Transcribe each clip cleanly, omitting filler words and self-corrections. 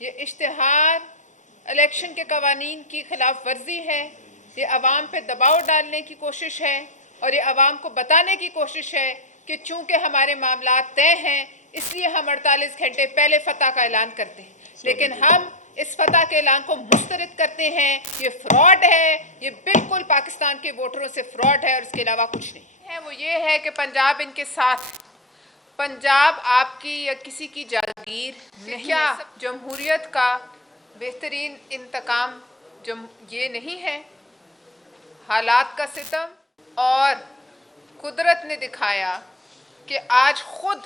ये इश्तिहार इलेक्शन के कवानीन की खिलाफ वर्जी है, ये अवाम पे दबाव डालने की कोशिश है और ये अवाम को बताने की कोशिश है कि चूँकि हमारे मामला तय हैं इसलिए हम 48 घंटे पहले फतह का ऐलान करते हैं, लेकिन हम इस फतह के ऐलान को मुस्तरद करते हैं। ये फ्रॉड है, ये बिल्कुल पाकिस्तान के वोटरों से फ्रॉड है और इसके अलावा कुछ नहीं है। वो ये है कि पंजाब इनके साथ, पंजाब आपकी या किसी की जागीर नहीं है। जमहूरियत का बेहतरीन इंतकाम ये नहीं है, हालात का सितम। और कुदरत ने दिखाया कि आज खुद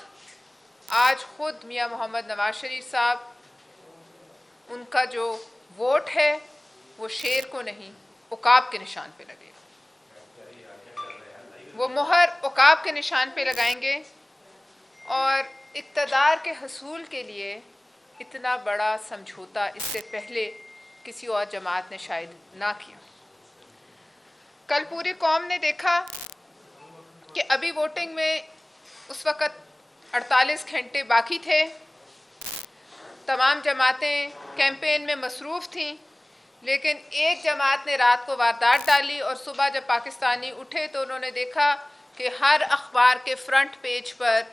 मियां मोहम्मद नवाज शरीफ साहब, उनका जो वोट है वो शेर को नहीं उकाब के निशान पे लगेगा। वो मोहर उकाब के निशान पे लगाएंगे और इक़्तिदार के हसूल के लिए इतना बड़ा समझौता इससे पहले किसी और जमात ने शायद ना किया। कल पूरी कौम ने देखा कि अभी वोटिंग में उस वक़्त 48 घंटे बाकी थे, तमाम जमातें कैंपेन में मसरूफ़ थीं, लेकिन एक जमात ने रात को वारदात डाली और सुबह जब पाकिस्तानी उठे तो उन्होंने देखा कि हर अखबार के फ्रंट पेज पर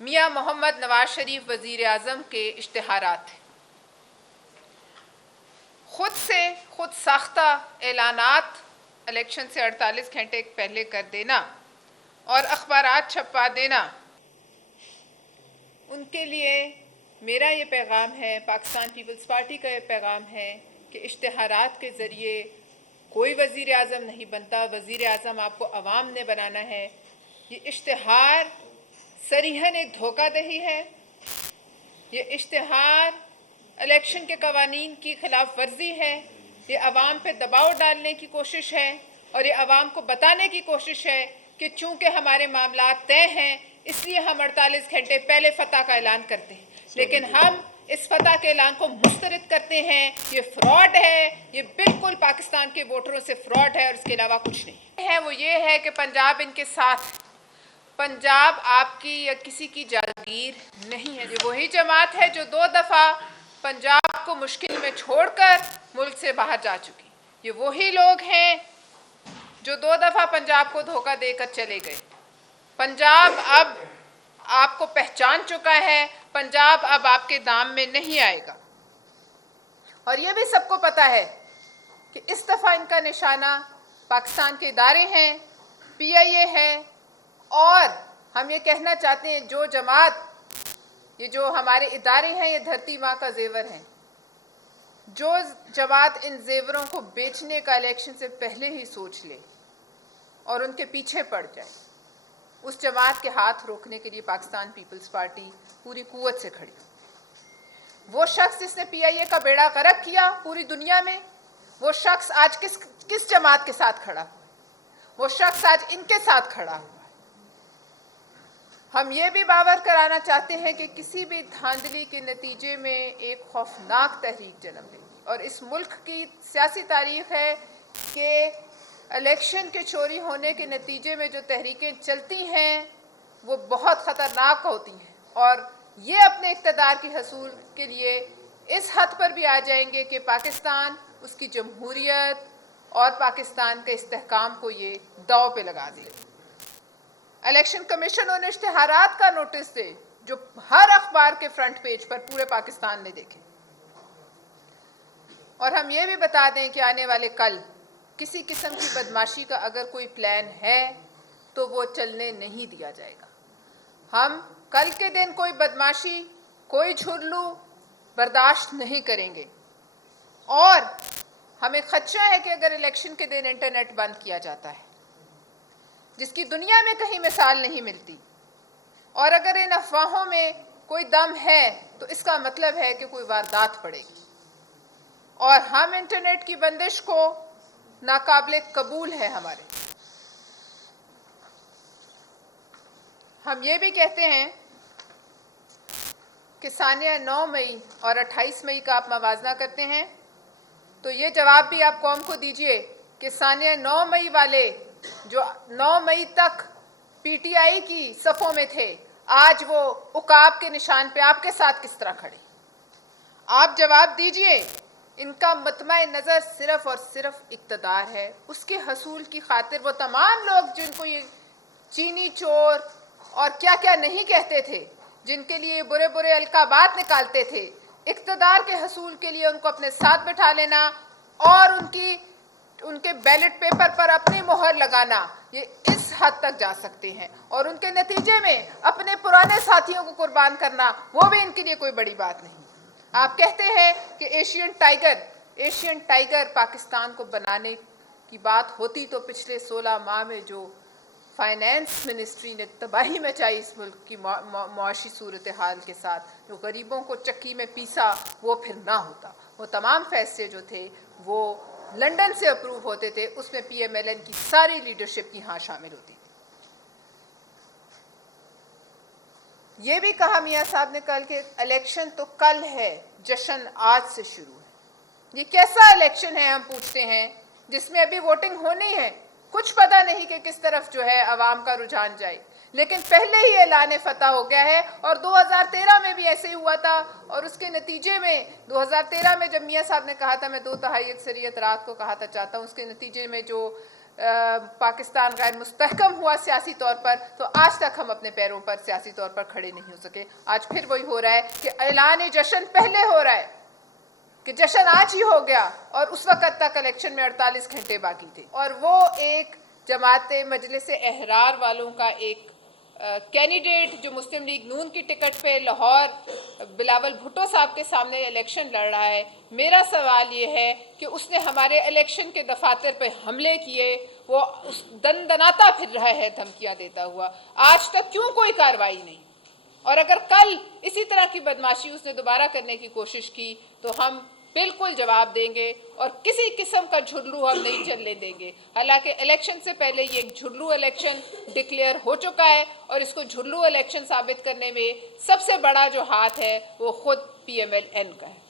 मियां मोहम्मद नवाज शरीफ वज़ीर आज़म के इश्तिहारात थे। खुद साख्ता ऐलानात इलेक्शन से 48 घंटे पहले कर देना और अखबारात छपवा देना, उनके लिए मेरा ये पैगाम है, पाकिस्तान पीपल्स पार्टी का ये पैगाम है कि इश्तिहारात के ज़रिए कोई वज़ीर आज़म नहीं बनता। वज़ीर आज़म आपको अवाम ने बनाना है। ये इश्तिहार सरीहन एक धोखादही है। ये इश्तिहार इलेक्शन के कवानीन की खिलाफ वर्जी है। ये अवाम पे दबाव डालने की कोशिश है और ये अवाम को बताने की कोशिश है कि चूँकि हमारे मामला तय हैं इसलिए हम 48 घंटे पहले फतह का ऐलान करते हैं, लेकिन हम इस फतह के ऐलान को मुस्तरद करते हैं। ये फ्रॉड है, ये बिल्कुल पाकिस्तान के वोटरों से फ्रॉड है और इसके अलावा कुछ नहीं है। वो ये है कि पंजाब इनके साथ, पंजाब आपकी या किसी की जागीर नहीं है। ये वही जमात है जो 2 दफ़ा पंजाब को मुश्किल में छोड़कर मुल्क से बाहर जा चुकी। ये वही लोग हैं जो 2 दफ़ा पंजाब को धोखा देकर चले गए। पंजाब अब आपको पहचान चुका है, पंजाब अब आपके दाम में नहीं आएगा। और ये भी सबको पता है कि इस दफ़ा इनका निशाना पाकिस्तान के इदारे हैं, PIA है। और हम ये कहना चाहते हैं, जो जमात, ये जो हमारे इदारे हैं, ये धरती माँ का जेवर हैं। जो जमात इन जेवरों को बेचने का इलेक्शन से पहले ही सोच ले और उनके पीछे पड़ जाए, उस जमात के हाथ रोकने के लिए पाकिस्तान पीपल्स पार्टी पूरी कुव्वत से खड़ी। वो शख्स जिसने PIA का बेड़ा गर्क किया पूरी दुनिया में, वो शख्स आज किस जमात के साथ खड़ा हुआ है? वो शख्स आज इनके साथ खड़ा हुआ है। हम ये भी बावर कराना चाहते हैं कि किसी भी धांधली के नतीजे में एक खौफनाक तहरीक जन्म लेगी। और इस मुल्क की सियासी तारीख है कि इलेक्शन के चोरी होने के नतीजे में जो तहरीकें चलती हैं वो बहुत ख़तरनाक होती हैं और ये अपने इक़्तिदार की हसूल के लिए इस हद पर भी आ जाएंगे कि पाकिस्तान, उसकी जमहूरियत और पाकिस्तान के इस्तेहकाम को ये दाव पे लगा दे। इलेक्शन कमीशन उन इश्तिहारात का नोटिस दे जो हर अखबार के फ्रंट पेज पर पूरे पाकिस्तान ने देखे। और हम ये भी बता दें कि आने वाले कल किसी किस्म की बदमाशी का अगर कोई प्लान है तो वो चलने नहीं दिया जाएगा। हम कल के दिन कोई बदमाशी, कोई झुर्लू बर्दाश्त नहीं करेंगे। और हमें खदशा है कि अगर इलेक्शन के दिन इंटरनेट बंद किया जाता है, जिसकी दुनिया में कहीं मिसाल नहीं मिलती, और अगर इन अफवाहों में कोई दम है तो इसका मतलब है कि कोई वारदात पड़ेगी। और हम इंटरनेट की बंदिश को नाकाबिले कबूल है हमारे। हम ये भी कहते हैं कि सानिया 9 मई और 28 मई का आप मवाजना करते हैं तो ये जवाब भी आप कौम को दीजिए कि सानिया 9 मई वाले जो 9 मई तक PTI की सफ़ों में थे, आज वो उकाब के निशान पे आपके साथ किस तरह खड़े। آپ جواب دیجئے. ان کا مطمع نظر صرف اور صرف اقتدار ہے. اس کے حصول کی خاطر وہ تمام لوگ جن کو یہ چینی چور اور کیا کیا نہیں کہتے تھے، جن کے لیے برے برے القابات نکالتے تھے، اقتدار کے حصول کے لیے ان کو اپنے ساتھ بٹھا لینا اور ان کے بیلٹ پیپر پر اپنی مہر لگانا، یہ اس حد تک جا سکتے ہیں. اور ان کے نتیجے میں اپنے پرانے ساتھیوں کو قربان کرنا، وہ بھی ان کے لیے کوئی بڑی بات نہیں. آپ کہتے ہیں کہ ایشین ٹائیگر پاکستان کو بنانے کی بات ہوتی تو پچھلے 16 ماہ میں جو فائنینس منسٹری نے تباہی مچائی اس ملک کی معاشی صورتحال کے ساتھ، جو غریبوں کو چکی میں پیسا، وہ پھر نہ ہوتا. وہ تمام فیصلے جو تھے وہ لنڈن سے اپروو ہوتے تھے، اس میں پی ایم ایل این کی ساری لیڈرشپ کی ہاں شامل ہوتی تھی. یہ بھی کہا میاں صاحب نے کل کہ الیکشن تو کل ہے، جشن آج سے شروع ہے. یہ کیسا الیکشن ہے ہم پوچھتے ہیں، جس میں ابھی ووٹنگ ہونی ہے. کچھ پتہ نہیں کہ کس طرف جو ہے عوام کا رجحان جائے، لیکن پہلے ہی اعلان فتح ہو گیا ہے. اور 2013 میں بھی ایسے ہی ہوا تھا، اور اس کے نتیجے میں 2013 میں جب میاں صاحب نے کہا تھا میں 2/3 اکثریت رات کو کہا تھا چاہتا ہوں، اس کے نتیجے میں جو پاکستان غیر مستحکم ہوا سیاسی طور پر، تو آج تک ہم اپنے پیروں پر سیاسی طور پر کھڑے نہیں ہو سکے. آج پھر وہی ہو رہا ہے کہ اعلان جشن پہلے ہو رہا ہے کہ جشن آج ہی ہو گیا، اور اس وقت تک الیکشن میں 48 گھنٹے باقی تھے. اور وہ ایک جماعت مجلس احرار والوں کا ایک کینڈیڈیٹ جو مسلم لیگ نون کی ٹکٹ پہ لاہور بلاول بھٹو صاحب کے سامنے الیکشن لڑ رہا ہے. میرا سوال یہ ہے کہ اس نے ہمارے الیکشن کے دفاتر پہ حملے کیے، وہ دندناتا پھر رہا ہے دھمکیاں دیتا ہوا. آج تک کیوں کوئی کارروائی نہیں؟ اور اگر کل اسی طرح کی بدماشی اس نے دوبارہ کرنے کی کوشش کی تو ہم بالکل جواب دیں گے، اور کسی قسم کا جھرلو ہم نہیں چلنے دیں گے. حالانکہ الیکشن سے پہلے یہ ایک جھرلو الیکشن ڈکلیئر ہو چکا ہے، اور اس کو جھرلو الیکشن ثابت کرنے میں سب سے بڑا جو ہاتھ ہے وہ خود پی ایم ایل این کا ہے.